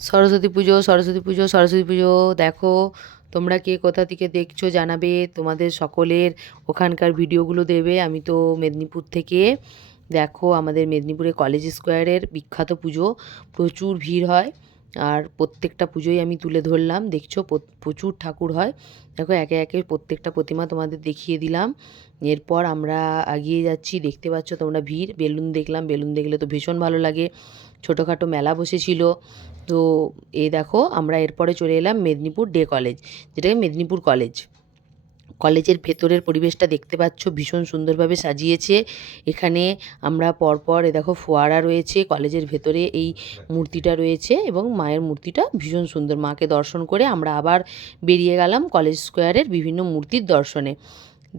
সরস্বতী পুজো, সরস্বতী পুজো, সরস্বতী পুজো। দেখো তোমরা কে কোথা থেকে দেখছো জানাবে, তোমাদের সকলের ওখানকার ভিডিওগুলো দেবে। আমি তো মেদিনীপুর থেকে। দেখো আমাদের মেদিনীপুরে কলেজ স্কোয়ারের বিখ্যাত পুজো, প্রচুর ভিড় হয়। আর প্রত্যেকটা পুজোই আমি তুলে ধরলাম, দেখছো প্রচুর ঠাকুর হয়। দেখো একে একে প্রত্যেকটা প্রতিমা তোমাদের দেখিয়ে দিলাম। এরপর আমরা এগিয়ে যাচ্ছি, দেখতে পাচ্ছ তোমরা ভিড়। বেলুন দেখলাম, বেলুন দেখলে তো ভীষণ ভালো লাগে। ছোটোখাটো মেলা বসেছিল। তো এই দেখো আমরা এরপরে চলে এলাম মেদিনীপুর ডে কলেজ, যেটাকে মেদিনীপুর কলেজ। কলেজের ভেতরের পরিবেশটা দেখতে পাচ্ছ, ভীষণ সুন্দরভাবে সাজিয়েছে। এখানে আমরা পরপর দেখো ফোয়ারা রয়েছে, কলেজের ভেতরে এই মূর্তিটা রয়েছে এবং মায়ের মূর্তিটা ভীষণ সুন্দর। মাকে দর্শন করে আমরা আবার বেরিয়ে গেলাম কলেজ স্কোয়ারের বিভিন্ন মূর্তির দর্শনে।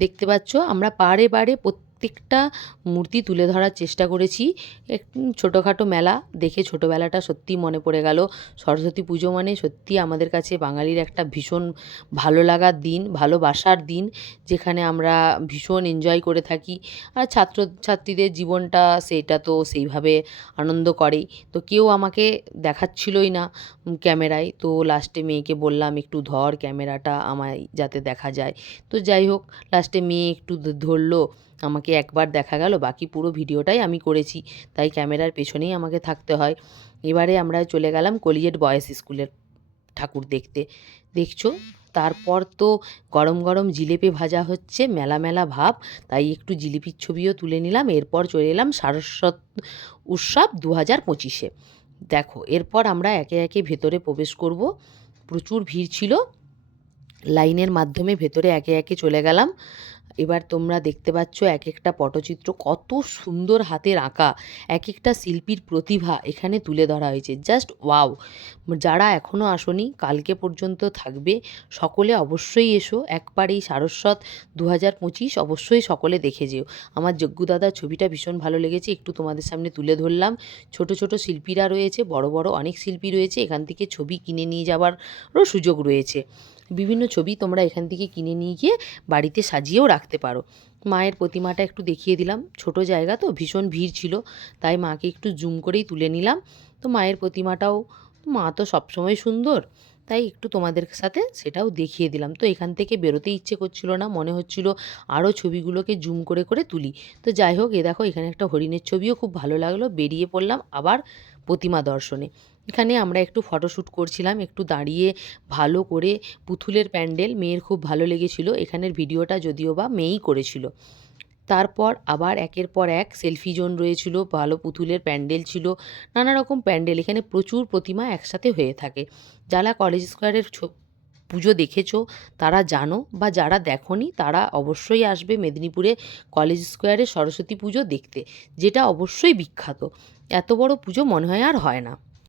দেখতে পাচ্ছ আমরা বারে বারে প্রত্যেকটা মূর্তি তুলে ধরার চেষ্টা করেছি। ছোটোখাটো মেলা দেখে ছোটোবেলাটা সত্যিই মনে পড়ে গেল। সরস্বতী পুজো মানে সত্যি আমাদের কাছে বাঙালির একটা ভীষণ ভালো লাগার দিন, ভালোবাসার দিন, যেখানে আমরা ভীষণ এনজয় করে থাকি। আর ছাত্রছাত্রীদের জীবনটা সেটা তো সেইভাবে আনন্দ করেই। তো কেউ আমাকে দেখাচ্ছিলই না ক্যামেরায়। তো লাস্টে মেয়েকে বললাম, একটু ধর ক্যামেরাটা, আমায় যাতে দেখা যায়। তো যাই হোক, লাস্টে মেয়ে একটু ধরলো, আমাকে একবার দেখা গেল, বাকি পুরো ভিডিওটাই আমি করেছি। তাই ক্যামেরার পেছনেই আমাকে থাকতে হয়। এবারে আমরা চলে গেলাম কলিয়েট বয়েজ স্কুলের ঠাকুর দেখতে। দেখছো, তারপর তো গরম গরম জিলেপি ভাজা হচ্ছে, মেলা মেলা ভাব। তাই একটু জিলিপির ছবিও তুলে নিলাম। এরপর চলে এলাম সারস্বত উৎসব 2025-এ। দেখো এরপর আমরা একে একে ভেতরে প্রবেশ করব। প্রচুর ভিড় ছিল, লাইনের মাধ্যমে ভেতরে একে একে চলে গেলাম। এবার তোমরা দেখতে পাচ্ছ এক একটা পটচিত্র কত সুন্দর হাতের আঁকা, এক একটা শিল্পীর প্রতিভা এখানে তুলে ধরা হয়েছে। Just wow! যারা এখনও আসোনি, কালকে পর্যন্ত থাকবে, সকলে অবশ্যই এসো একবার। এই সারস্বত 2025 অবশ্যই সকলে দেখে যেও। আমার যজ্ঞু দাদার ছবিটা ভীষণ ভালো লেগেছে, একটু তোমাদের সামনে তুলে ধরলাম। ছোট ছোট শিল্পীরা রয়েছে, বড় বড় অনেক শিল্পী রয়েছে, এখান থেকে ছবি কিনে নিয়ে যাওয়ারও সুযোগ রয়েছে। বিভিন্ন ছবি তোমরা এখান থেকে কিনে নিয়ে গিয়ে বাড়িতে সাজিয়েও রাখতে পারো। মায়ের প্রতিমাটা একটু দেখিয়ে দিলাম, ছোট জায়গা তো ভীষণ ভিড় ছিল, তাই মাকে একটু জুম করেই তুলে নিলাম। তো মায়ের প্রতিমাটাও, মা তো সবসময় সুন্দর, তাই একটু তোমাদের সাথে সেটাও দেখিয়ে দিলাম। তো এখান থেকে বেরোতে ইচ্ছে করছিল না, মনে হচ্ছিল আরও ছবিগুলোকে জুম করে করে তুলি। তো যাই হোক, দেখো এখানে একটা হরিণের ছবিও খুব ভালো লাগলো। বেরিয়ে পড়লাম আবার প্রতিমা দর্শনে। এখানে আমরা একটু ফটোশ্যুট করছিলাম, একটু দাঁড়িয়ে ভালো করে। পুতুলের প্যান্ডেল মেয়ের খুব ভালো লেগেছিল, এখানের ভিডিওটা যদিও বা মেয়েই করেছিল। তারপর আবার একের পর এক সেলফি জোন রয়েছিল, ভালো পুতুলের প্যান্ডেল ছিল, নানা রকম প্যান্ডেল। এখানে প্রচুর প্রতিমা একসাথে হয়ে থাকে। যারা কলেজ স্কোয়ারের পুজো দেখেছো তারা জানো, বা যারা দেখোনি তারা অবশ্যই আসবে মেদিনীপুরে কলেজ স্কোয়ারে সরস্বতী পুজো দেখতে, যেটা অবশ্যই বিখ্যাত। এত বড় পুজো মনে হয় আর হয় না।